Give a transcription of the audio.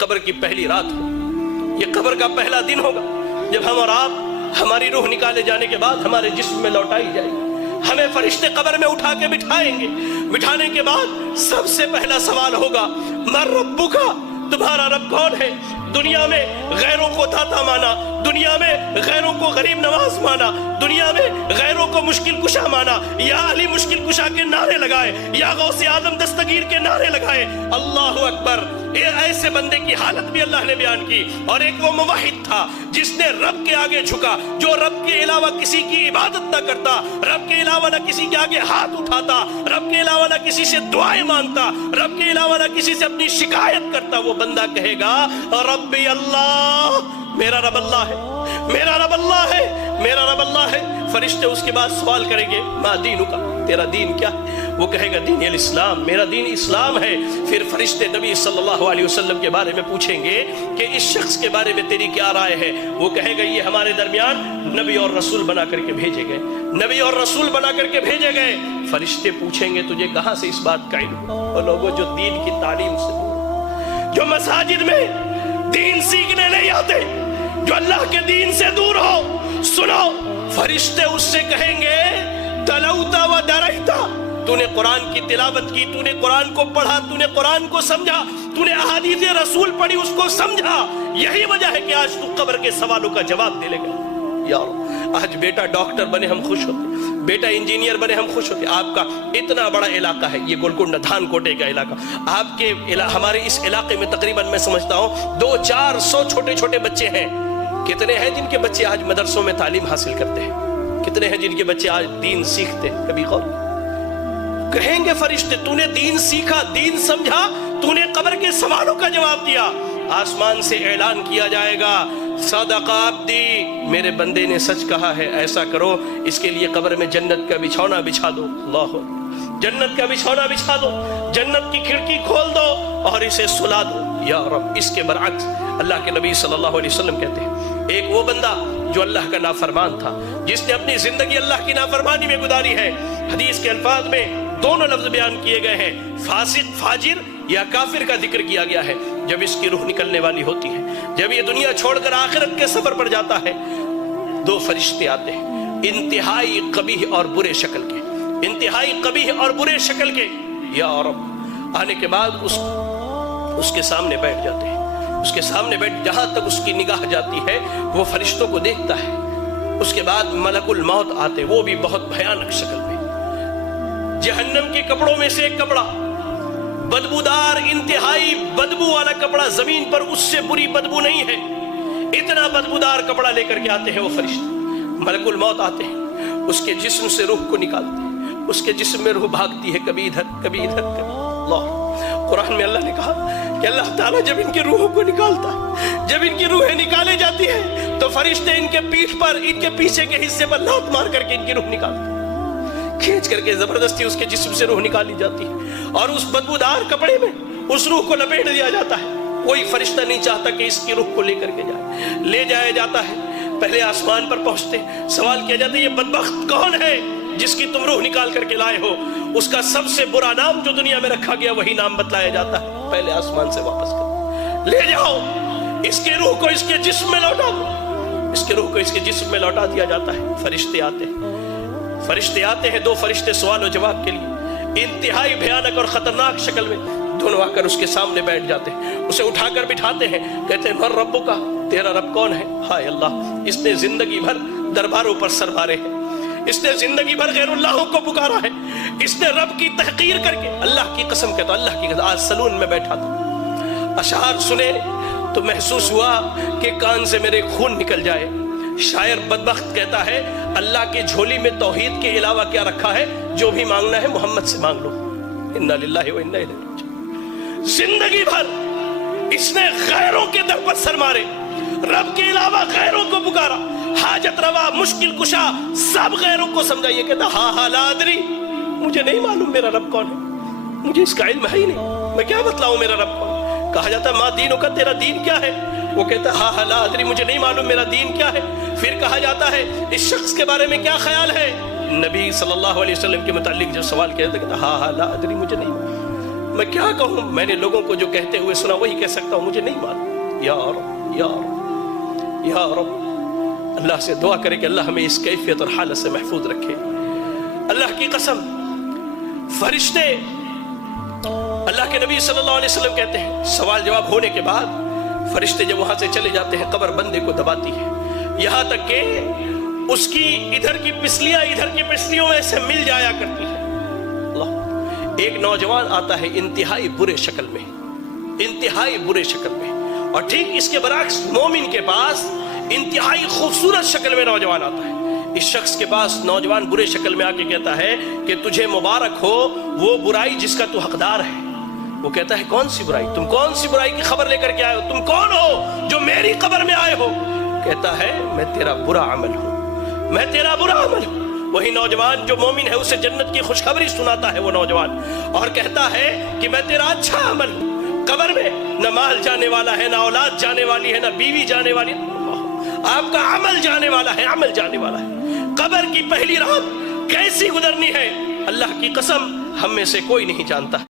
قبر کی پہلی رات ہو، یہ قبر کا پہلا دن ہوگا جب ہم اور آپ ہماری روح نکالے جانے کے بعد ہمارے جسم میں لوٹائی جائے گی۔ ہمیں فرشتے قبر میں اٹھا کے بٹھائیں گے، بٹھانے کے بعد سب سے پہلا سوال ہوگا من ربک، تمہارا رب کون ہے؟ دنیا میں غیروں کو داتا مانا، دنیا میں غیروں کو غریب نواز مانا، دنیا میں غیروں کو مشکل کشا مانا، یا علی مشکل کشا کے نعرے لگائے، یا غوث اعظم دستگیر کے نعرے لگائے۔ اللہ اکبر، ایسے بندے کی حالت بھی اللہ نے بیان کی۔ اور ایک وہ موحد تھا جس نے رب کے آگے جھکا، جو رب کے علاوہ کسی کی عبادت نہ کرتا، رب کے علاوہ نہ کسی کے آگے ہاتھ اٹھاتا، رب کے علاوہ نہ کسی سے دعائیں مانگتا، رب کے علاوہ نہ کسی سے اپنی شکایت کرتا۔ وہ بندہ کہے گا ربی اللہ، میرا رب اللہ ہے، میرا رب اللہ ہے، میرا رب اللہ ہے۔ فرشتے اس کے بعد سوال کریں گے ما دینک، تیرا دین کیا ہے؟ وہ کہے گا دین الاسلام، میرا دین اسلام ہے۔ پھر فرشتے نبی صلی اللہ علیہ وسلم کے بارے میں پوچھیں گے کہ اس شخص کے بارے میں تیری کیا رائے ہے؟ وہ کہے گا یہ ہمارے درمیان نبی اور رسول بنا کر کے بھیجے گئے، نبی اور رسول بنا کر کے بھیجے گئے۔ فرشتے پوچھیں گے تجھے کہاں سے اس بات کا علم؟ وہ لوگوں جو دین کی تعلیم سے دور، جو مساجد میں دین سیکھنے نہیں آتے، جو اللہ کے دین سے دور ہو، سنو، فرشتے اس سے کہیں گے تلوتا و درہتا، تو نے قرآن کی تلاوت کی، تو نے قرآن کو پڑھا، تو نے قرآن کو سمجھا، تو نے احادیث رسول پڑھی، اس کو سمجھا، یہی وجہ ہے کہ آج تو قبر کے سوالوں کا جواب دے لے گا۔ یار آج بیٹا ڈاکٹر بنے ہم خوش ہوتے، بیٹا انجینئر بنے ہم خوش ہوتے۔ آپ کا اتنا بڑا علاقہ ہے یہ گولکنڈہ دھان کوٹے کا علاقہ، آپ کے ہمارے اس علاقے میں تقریباً میں سمجھتا ہوں 200-400 چھوٹے چھوٹے بچے ہیں۔ کتنے ہیں جن کے بچے آج مدرسوں میں تعلیم حاصل کرتے ہیں؟ کتنے ہیں جن کے بچے آج دین سیکھتے ہیں؟ کبھی غور کہیں گے فرشتے تو نے دین سیکھا، دین سمجھا، تو نے قبر کے سوالوں کا جواب دیا۔ آسمان سے اعلان کیا جائے گا صدق عبدی، میرے بندے نے سچ کہا ہے، ایسا کرو اس کے لیے قبر میں جنت کا بچھونا بچھا دو۔ اللہ، جنت کا بچھونا بچھا دو، جنت کی کھڑکی کھول دو اور اسے سلا دو۔ یا رب، اس کے برعکس اللہ کے نبی صلی اللہ علیہ وسلم کہتے ہیں ایک وہ بندہ جو اللہ کا نافرمان تھا، جس نے اپنی زندگی اللہ کی نافرمانی میں گزاری ہے۔ حدیث کے الفاظ میں دونوں لفظ بیان کیے گئے ہیں، فاسق، فاجر یا کافر کا ذکر کیا گیا ہے۔ جب اس کی روح نکلنے والی ہوتی ہے، جب یہ دنیا چھوڑ کر آخرت کے سفر پر جاتا ہے، دو فرشتے آتے ہیں انتہائی قبیح اور برے شکل کے، انتہائی قبیح اور برے شکل کے۔ یا رب، آنے کے بعد اس کے سامنے بیٹھ جاتے ہیں، اس کے سامنے بیٹھ، جہاں تک اس کی نگاہ جاتی ہے وہ فرشتوں کو دیکھتا ہے۔ اس کے بعد ملک الموت آتے، وہ بھی بہت بھیانک شکل میں، جہنم کے کپڑوں میں سے ایک کپڑا، بدبودار، انتہائی بدبو والا کپڑا، زمین پر اس سے بری بدبو نہیں ہے، اتنا بدبودار کپڑا لے کر کے آتے ہیں وہ فرشتے۔ ملک الموت آتے ہیں، اس کے جسم سے روح کو نکالتے ہیں، اس کے جسم میں روح بھاگتی ہے، کبھی ادھر کبھی ادھر کبھی۔ اللہ، قرآن میں اللہ نے کہا کہ اللہ تعالیٰ جب ان کی روحوں کو نکالتا ہے، جب ان کی روحیں نکالے جاتی ہیں تو فرشتے ان کے پیٹھ پر، ان کے پیچھے کے حصے پر لات مار کر کے ان کی روح نکالتے ہیں، کھینچ کر کے زبردستی اس کے جسم سے روح نکالی جاتی ہے اور اس بدبودار کپڑے میں اس روح کو لپیٹ دیا جاتا ہے۔ کوئی فرشتہ نہیں چاہتا کہ اس کی روح کو لے کر کے جائے، لے جایا جاتا ہے۔ پہلے آسمان پر پہنچتے سوال کیا جاتا ہے یہ بدبخت کون ہے جس کی تم روح نکال کر کے لائے ہو؟ اس کا سب سے برا نام جو دنیا میں رکھا گیا وہی نام بتلایا جاتا ہے۔ پہلے آسمان سے واپس کر لے جاؤ، اس کے روح کو اس کے جسم میں لوٹا دو، اس کے روح کو اس کے جسم میں لوٹا دیا جاتا ہے۔ فرشتے آتے ہیں، فرشتے آتے ہیں، دو فرشتے سوال و جواب کے لیے انتہائی بھیانک اور خطرناک شکل میں دونوں آ کر اس کے سامنے بیٹھ جاتے ہیں، اسے اٹھا کر بٹھاتے ہیں، کہتے ہیں من ربک کا، تیرا رب کون ہے؟ ہائے اللہ، اس نے زندگی بھر درباروں پر سر مارے ہیں، اس نے زندگی بھر غیر اللہوں کو پکارا ہے، اس نے رب کی تحقیر کر کے، اللہ کی قسم کہتا ہوں، اللہ کی قسم، آج سلون میں بیٹھا تھا، اشعار سنے تو محسوس ہوا کہ کان سے میرے خون نکل جائے۔ شاعر بدبخت کہتا ہے اللہ کے جھولی میں توحید کے علاوہ کیا رکھا ہے؟ جو بھی مانگنا ہے محمد سے مانگ لو۔ انا للہ و انا الیہ راجعون۔ زندگی بھر اس نے غیروں کے در پر سر مارے، رب کے علاوہ غیروں کو پکارا، حاجت روا، مشکل کشا، سب غیروں کو سمجھا۔ یہ کہتا ہاں لا ادری، مجھے نہیں معلوم میرا رب کون ہے، مجھے اس کا علم ہے ہی نہیں، میں کیا بتلاؤں میرا رب کون ہے۔ کہا جاتا ما دینک کا، تیرا دین کیا ہے؟ وہ کہتا ہاں لا ادری، مجھے نہیں معلوم میرا دین کیا ہے۔ پھر کہا جاتا ہے اس شخص کے بارے میں کیا خیال ہے؟ نبی صلی اللہ علیہ وسلم کے متعلق جو سوال کیا جاتا ہے کہتا ہاں لا ادری، مجھے نہیں، میں کیا کہوں؟ میں نے لوگوں کو جو کہتے ہوئے سنا وہی کہہ سکتا ہوں، مجھے نہیں معلوم۔ یا رب یا رب یا رب، اللہ سے دعا کرے کہ اللہ ہمیں اس کیفیت اور حالت سے محفوظ رکھے۔ اللہ کی قسم، فرشتے، اللہ کے نبی صلی اللہ علیہ وسلم کہتے ہیں سوال جواب ہونے کے بعد فرشتے جب وہاں سے چلے جاتے ہیں قبر بندے کو دباتی ہے، یہاں تک کہ اس کی ادھر کی پسلیاں ادھر کی پسلیوں میں سے مل جایا کرتی ہے۔ اللہ، ایک نوجوان آتا ہے انتہائی برے شکل میں، انتہائی برے شکل میں، اور ٹھیک اس کے برعکس مومن کے پاس انتہائی خوبصورت شکل میں نوجوان آتا ہے۔ اس شخص کے پاس نوجوان برے شکل میں آ کے کہتا ہے کہ تجھے مبارک ہو وہ برائی جس کا تو حقدار ہے۔ وہ کہتا ہے کون سی برائی؟ تم کون سی برائی کی خبر لے کر کے آئے ہو؟ تم کون ہو جو میری قبر میں آئے ہو؟ کہتا ہے میں تیرا برا عمل ہوں، میں تیرا برا عمل ہوں۔ وہی نوجوان جو مومن ہے اسے جنت کی خوشخبری سناتا ہے وہ نوجوان، اور کہتا ہے کہ میں تیرا اچھا عمل ہوں۔ قبر میں نہ مال جانے والا ہے، نہ اولاد جانے والی ہے، نہ بیوی جانے والی ہے، آپ کا عمل جانے والا ہے، عمل جانے والا ہے۔ قبر کی پہلی رات کیسی گزرنی ہے اللہ کی قسم ہم میں سے کوئی نہیں جانتا۔